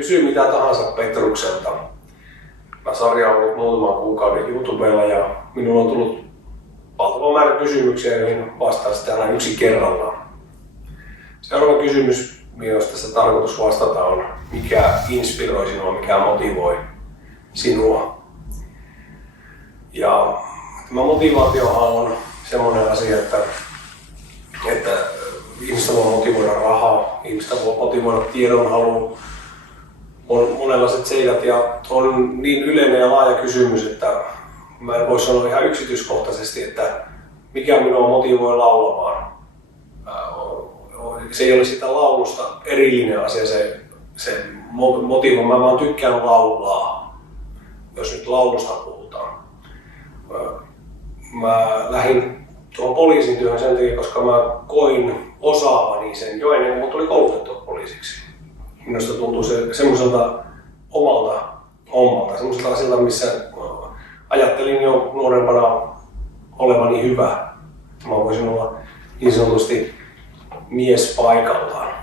Kysy mitä tahansa Petrukselta. Mä sarja on ollut muutaman kuukauden YouTubella ja minulla on tullut valtava määrä kysymyksiä, joihin vastaan sitten aina yksi kerrallaan. Seuraava kysymys, josta tässä tarkoitus vastata on, mikä inspiroi sinua, mikä motivoi sinua. Ja tämä motivaatiohan on semmoinen asia, että ihmistä voi motivoida rahaa, ihmistä voi motivoida tiedonhalu, on monenlaiset seikat ja on niin yleinen ja laaja kysymys, että mä en voi sanoa ihan yksityiskohtaisesti, että mikä minua motivoi laulamaan. Se ei ole sitä laulusta erillinen asia, se motivoi. Mä vaan tykkään laulaa, jos nyt laulusta puhutaan. Mä lähdin tuohon poliisin työhön sen takia, koska mä koin osaavani sen jo ennen kuin mut tuli koulutettua poliisiksi. Minusta tuntuu se semmoiselta omalta hommalta, semmoiselta asialta, missä ajattelin jo nuorempana olevani hyvä. Mä voisin olla niin sanotusti mies paikallaan.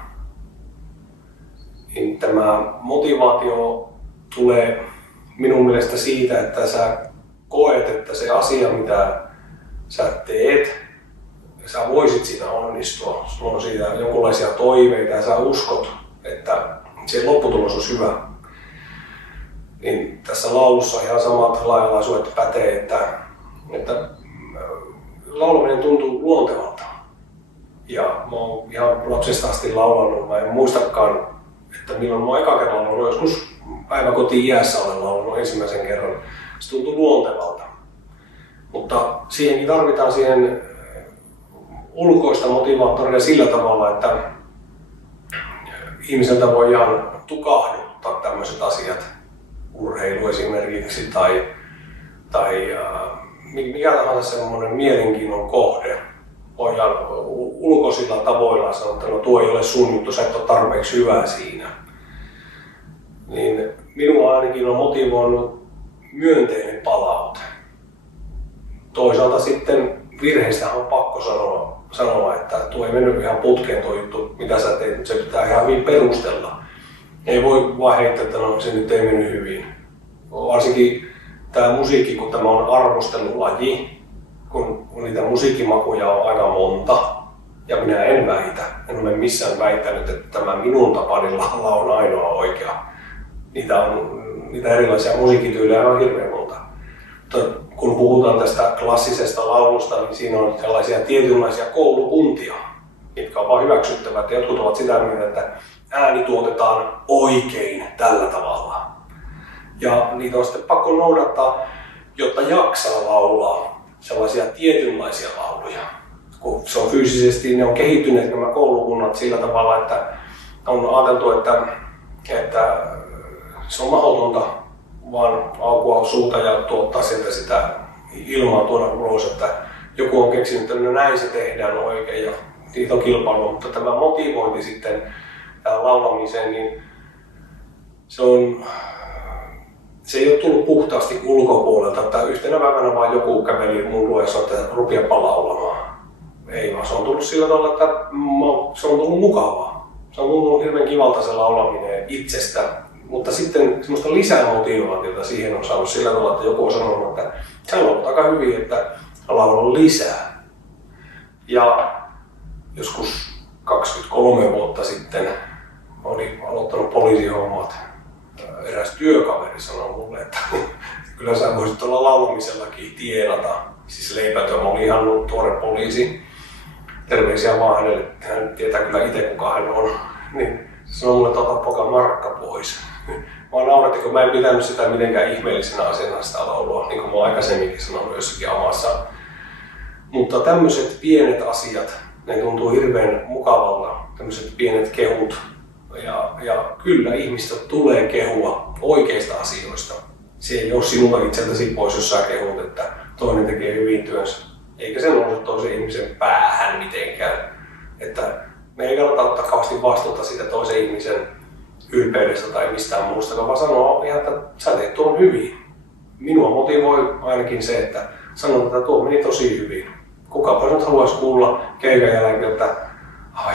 Niin tämä motivaatio tulee minun mielestä siitä, että sä koet, että se asia, mitä sä teet, sä voisit siinä onnistua. Sulla on siitä jonkinlaisia toiveita ja sä uskot, että se lopputulos on hyvä. Niin tässä laulussa ihan samat lainalaisuudet pätee, että laulaminen tuntuu luontevalta. Ja mä oon ihan lapsesta asti laulanut, mä en muistakaan, että milloin mä oon eka kerran laulanut, joskus päiväkoti-iässä olen laulanut ensimmäisen kerran. Se tuntuu luontevalta. Mutta siihenkin tarvitaan siihen ulkoista motivaattoria sillä tavalla, että ihmiseltä voidaan tukahduttaa tämmöiset asiat, urheilu esimerkiksi tai mikä tahansa semmoinen mielenkiinnon kohde. Voidaan ulkoisilla tavoilla sanoa, että no tuo ei ole sun juttu, sä et ole tarpeeksi hyvä siinä. Niin minua ainakin on motivoinut myönteinen palaute. Toisaalta sitten virheistä on pakko sanoa, että tuo ei mennyt ihan putkeen tuo juttu, mitä sä teet, se pitää ihan hyvin perustella. Ei voi vaan heittää, että no, se nyt ei mennyt hyvin. Varsinkin tämä musiikki, kun tämä on arvostelulaji, kun niitä musiikkimakuja on aika monta, ja minä en ole missään väittänyt, että tämä minun tapani laulaa on ainoa oikea. Niitä erilaisia musiikkityylejä on hirveän monta. Mutta kun puhutaan tästä klassisesta laulusta, niin siinä on sellaisia tietynlaisia koulukuntia, mitkä on vain hyväksyttävät. Jotkut ovat sitä mieltä, että ääni tuotetaan oikein tällä tavalla. Ja niitä on sitten pakko noudattaa, jotta jaksaa laulaa sellaisia tietynlaisia lauluja. Kun se on fyysisesti, ne on kehittyneet nämä koulukunnat sillä tavalla, että on ajateltu, että se on mahdotonta vaan aukua suuta ja tuottaa sieltä sitä ilmaa tuoda ulos, että joku on keksinyt, että no näin se tehdään oikein ja siitä on kilpailu, mutta tämä motivointi sitten laulamiseen, niin se ei ole tullut puhtaasti ulkopuolelta, että yhtenä päivänä vaan joku käveli mun luo ja sanoi, että rupeapa laulamaan. Ei vaan se on tullut sillä tavalla, että se on tullut mukavaa. Se on tullut hirveän kivalta se laulaminen itsestä. Mutta sitten semmoista lisämotivaatiota siihen on saanut sillä tavalla, että joku on sanonut, että sä laulat aika hyvin, että laula lisää. Ja joskus 23 vuotta sitten olin aloittanut poliisihommat. Eräs työkaveri sanoi mulle, että kyllä sä voisit olla laulamisellakin tienata. Siis leipätön, mä olin ihan tuore poliisi. Terveisiä vaan hänelle, hän tietää kyllä itse kuka hän on. Niin se sanoi mulle, että ota poka markka pois. Mä nauratti, kun mä en pitänyt sitä mitenkään ihmeellisenä asiana sitä laulua, niin kuin mä aikaisemminkin sanonut jossakin amassa. Mutta tämmöiset pienet asiat, ne tuntuu hirveän mukavalta, tämmöiset pienet kehut. Ja kyllä ihmistä tulee kehua oikeista asioista. Se ei ole sinulta itseltäsi pois, jos sä kehut, että toinen tekee hyvin työnsä. Eikä se nouse toisen ihmisen päähän mitenkään. Että me ei kannata ottaa kauheasti vastuuta siitä toisen ihmisen ylpeydestä tai mistään muusta, vaan sanoa ihan, että sä teet tuon hyvin. Minua motivoi ainakin se, että sanon, että tuo meni tosi hyvin. Kukapa nyt haluaisi kuulla keikan jälkeen, että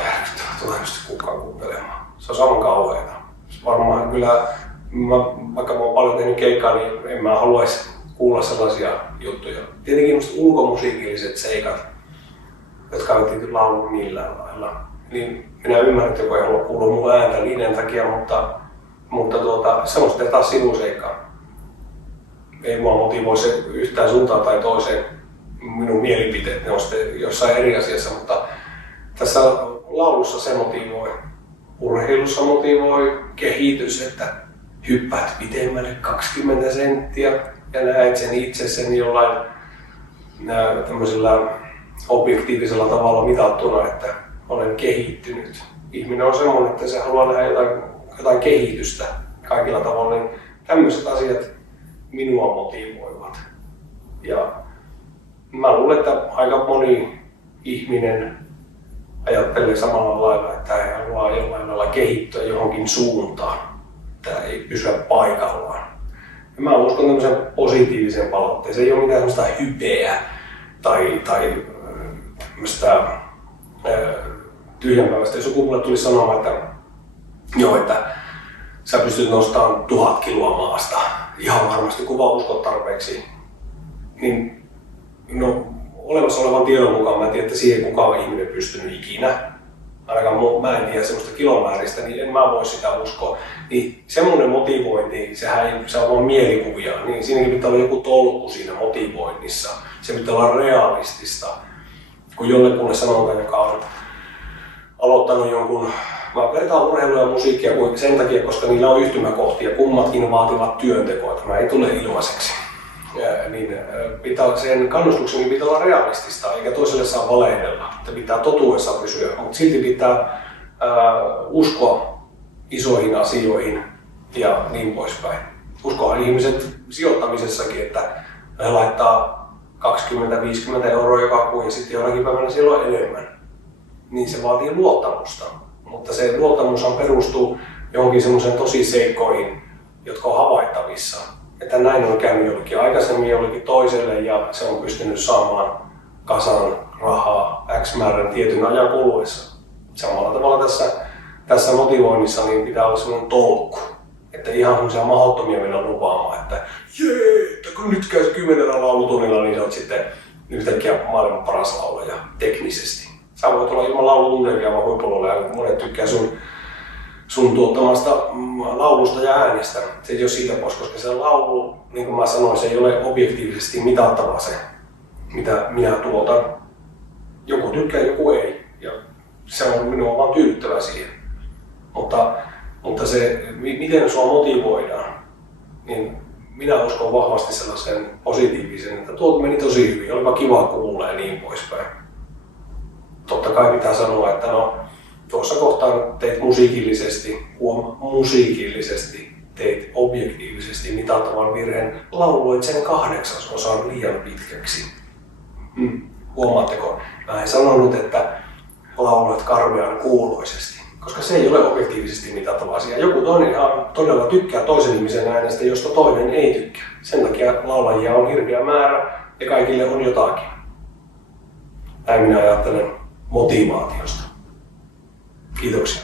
järkyttävää, tulee just kukaan kuuntelemaan. Se on aivan kauheeta. varmaan kyllä, vaikka mä oon paljon tehnyt keikkaa, niin en mä haluaisi kuulla sellaisia juttuja. Tietenkin musta ulkomusiikilliset seikat, jotka on tietysti laulun millään lailla. Niin minä ymmärrän, että joku ei halua kuulla mun ääntä niiden takia, mutta se on sitten taas sivuseikkaa. Ei mua motivoi se yhtään suuntaan tai toiseen. Minun mielipiteet, ne on sitten jossain eri asiassa, mutta tässä laulussa se motivoi. Urheilussa motivoi kehitys, että hyppäät pitemmälle 20 senttiä ja näet sen itse sen jollain tämmöisellä objektiivisella tavalla mitattuna, että olen kehittynyt. Ihminen on semmoinen, että se haluaa nähdä jotain kehitystä kaikilla tavalla, niin tämmöiset asiat minua motivoivat. Ja mä luulen, että aika moni ihminen ajattelee samalla lailla, että he haluaa jollain lailla kehittyä johonkin suuntaan. Tämä ei pysyä paikallaan. Ja mä uskon tämmöisen positiivisen palautteen. Se ei ole mitään semmoista hypeä tai tämmöistä tyhjänpäiväistä. Jos joku mulle tuli sanomaan, että joo, että sä pystyt nostamaan 1000 kiloa maasta ihan varmasti, kun vaan uskot tarpeeksi, niin no, olemassa olevan tiedon mukaan mä en tiedä, että siihen kukaan ihminen pystynyt ikinä. Ainakaan mä en tiedä semmoista kilomääristä, niin en mä voi sitä uskoa. Niin semmoinen motivointi, se on vaan mielikuvia, niin siinäkin pitää olla joku tolkku siinä motivoinnissa. Se pitää olla realistista. Kun jollekulle sanotaan, joka on aloittanut jonkun, mä vertaan urheilua ja musiikkia sen takia, koska niillä on yhtymäkohtia, kummatkin vaativat työntekoa, tämä ei tule ilmaiseksi. Niin sen kannustuksen pitää olla realistista, eikä toiselle saa valehdella, että pitää totuudessa pysyä, mutta silti pitää uskoa isoihin asioihin ja niin poispäin. Uskohan ihmiset sijoittamisessakin, että he laittaa 20-50 euroa joka kuu ja sitten jonakin päivänä siellä on enemmän. Niin se vaatii luottamusta, mutta se luottamushan perustuu johonkin semmoisen tosiseikkoihin, jotka on havaittavissa. Että näin on käynyt jollekin aikaisemmin jollekin toiselle ja se on pystynyt saamaan kasan rahaa X määrän tietyn ajan kuluessa. Samalla tavalla tässä motivoinnissa niin pitää olla sellainen tolkku, että ihan semmoisia mahdottomia mennä lupaamaan, että jee, että kun nyt käy 10 laulutunnilla, niin sä oot sitten yhtäkkiä maailman paras laulaja teknisesti. Sä voit olla ilman laulutunnelmia vaan huippulaulaja, ja monet tykkää sun tuottamasta laulusta ja äänestä. Se ei ole siitä pois, koska se laulu, niin kuin mä sanoin, se ei ole objektiivisesti mitattava se, mitä minä tuotan. Joku tykkää, joku ei. Ja se on minua vaan tyydyttävä siihen. Mutta se, miten sua motivoidaan, niin minä uskon vahvasti sellaisen positiivisen, että tuolta meni tosi hyvin, olipa kiva kuulla ja niin poispäin. Totta kai pitää sanoa, että no, tuossa kohtaa teit musiikillisesti teit objektiivisesti mitattavan virheen, lauloit sen 8/8 liian pitkäksi. Huomaatteko? Mä en sanonut, että lauloit karmean kuuloisesti, koska se ei ole objektiivisesti mitattava asia. Joku toinen ihan todella tykkää toisen ihmisen äänestä, josta toinen ei tykkää. Sen takia laulajia on hirveä määrä ja kaikille on jotakin. Näin minä ajattelen motivaatiosta. Kiitoksia.